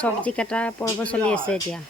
চব্জি কাটা পৰ্ব চলি আছে এতিয়া।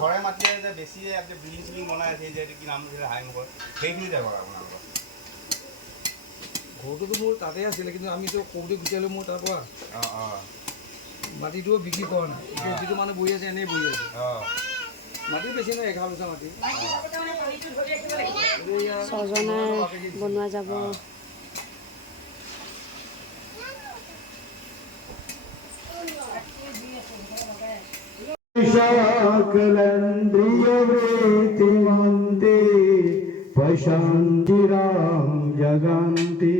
ঘৰে মাতিয়ে যে বেছি বিল্ডিং চিল্ডিং বনাই আছে যে কি নাম আছিলে হাইমুখৰ সেইখিনি যাব আপোনালোকৰ ঘৰটোতো মোৰ তাতে আছিলে কিন্তু আমিতো কৌটি গুচালোঁ মোৰ তাৰ পৰা মাটিটোও বিক্ৰী কৰা নাই যিটো মানুহ বহি আছে এনেই বহি আছে মাটি বেছি নাই 11 বিঘা মাটি ছজনা বনোৱা যাব। सकलेन्द्रियवृत्तिमन्ते प्रशान्तिरां जगन्ति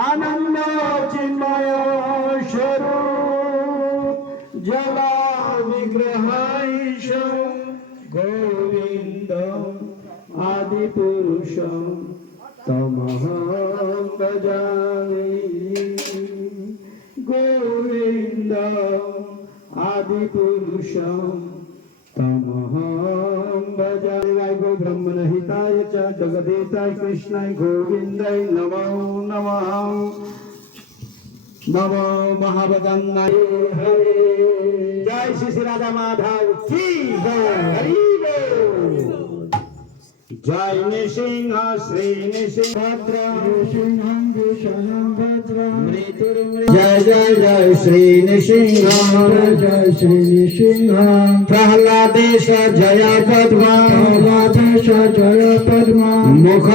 आनन्दचिन्मय स्वरूप जला विग्रहैषं गोविन्दम् आदिपुरुषं तमहं भजामि गोविन्दम् आदिपुरुषं तमहं भजामि गो ब्रह्मणहिताय च जगदेताय कृष्णाय गोविन्दाय नमो नमः नमो महावदन्नाय हरे जय श्री राधा माधव की जय हरि बोल जय नृसिंह श्री नृसिंह भद्रा नृसिंहं विष्णुं भद्रा जय जय जय श्री नृसिंह जय श्री नृसिंह प्रह्लादेश जय पद्मा प्रह्लादेश जय पद्मा मुख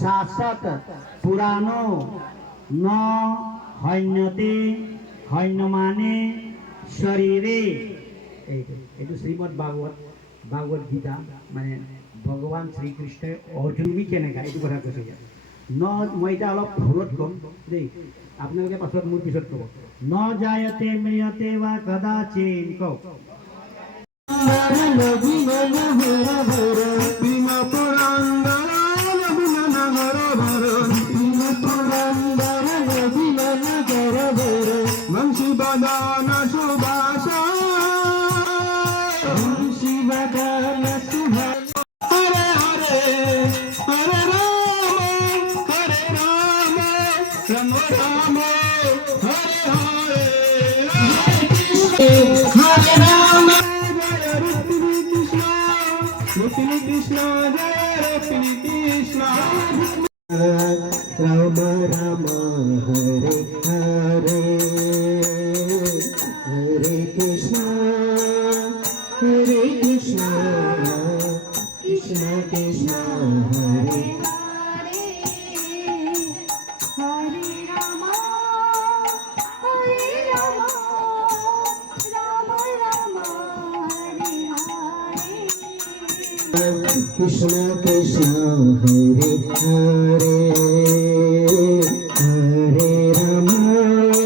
শাসক পুরানো ন হন্যতে হন্যমানে শরীরে এইটো শ্রীমদ ভাগৱত গীতা মানে ভগৱান শ্ৰীকৃষ্ণই অৰ্জুনবি কেনেকা এইটো কথা কৈছে ন মই এতিয়া অলপ ভুলত ক'ম দেই আপোনালোকে পাছত মোৰ পিছত ক'ব ন জায়তে ম্ৰিয়তে বা কদাচিন কওক Rama Rama Hare Hare Hare Krishna Krishna Krishna Hare Krishna Krishna Hare Hare Hare Rama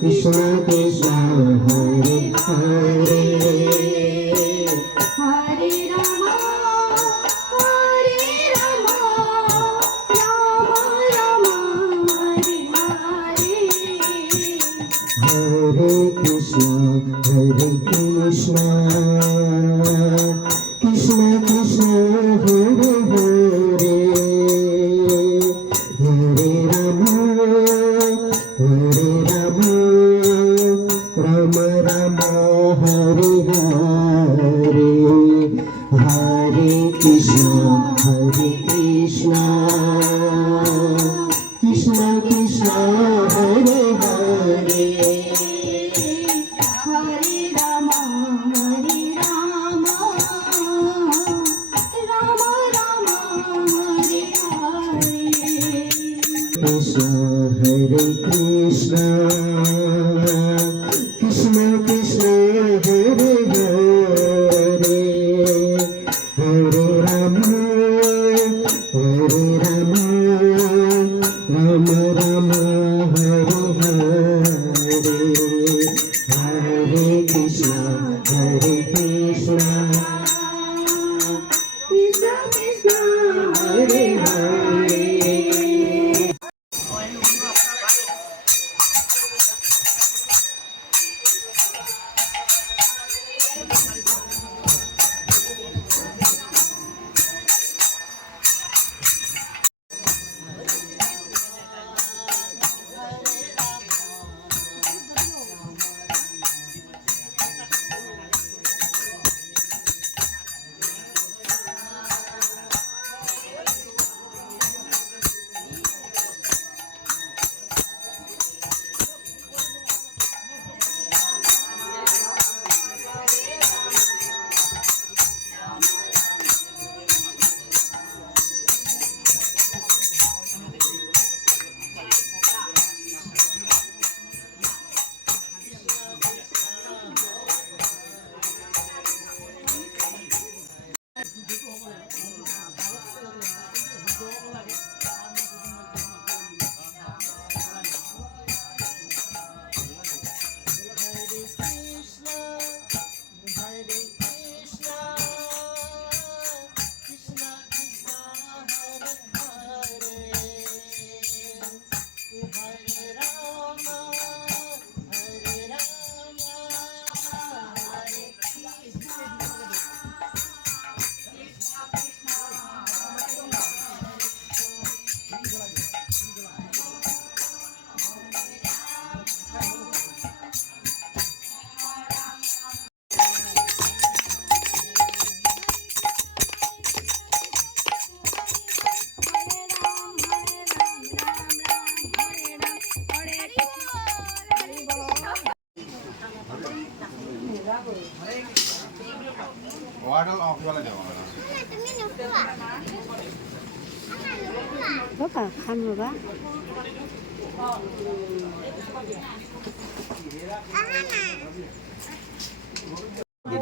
Krishna Krishna Hare Hare Hare Rama, Hare Rama, Rama Rama, Hare Hare. Hare Krishna, Krishna Krishna, Hare Hare, Hare Rama, Rama Rama, Hare Hare, Hare Krishna, Krishna Krishna, Hare Hare. Hare Rama, Hare Rama, Rama Rama, Hare Hare. Krishna, Hare Krishna, Krishna Krishna, Hare Hare, Hare Rama, Rama Rama, Hare Hare, Hare Krishna, Krishna Krishna, Hare Hare. ৱাৰ্ডল off হ'লে দিব ৰ'বা খাম ৰ'বা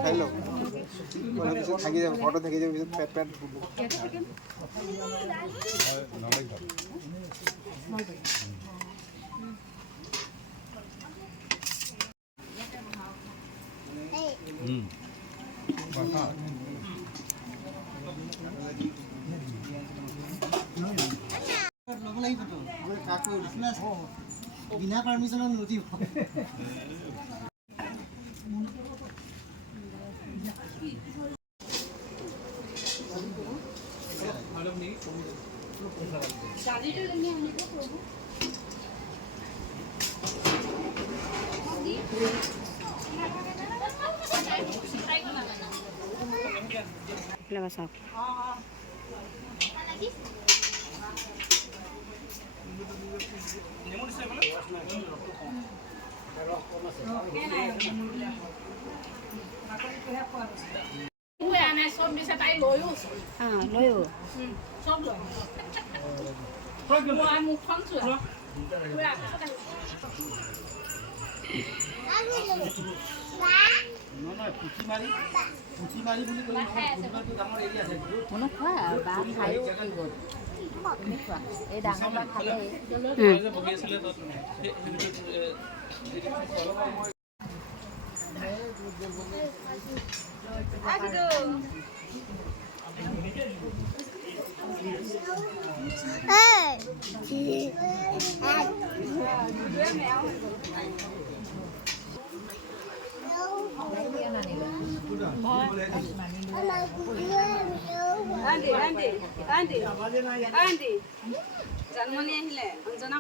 খাই লওক পিছত থাকি যাব ফটো থাকি যাব পিছত পেট পেট বিনা পাৰ্মিশ্যনত নুঠিব ল'বা চাওক লৈও এই ডাঙৰ খালে জানমণি আহিলে অঞ্জনা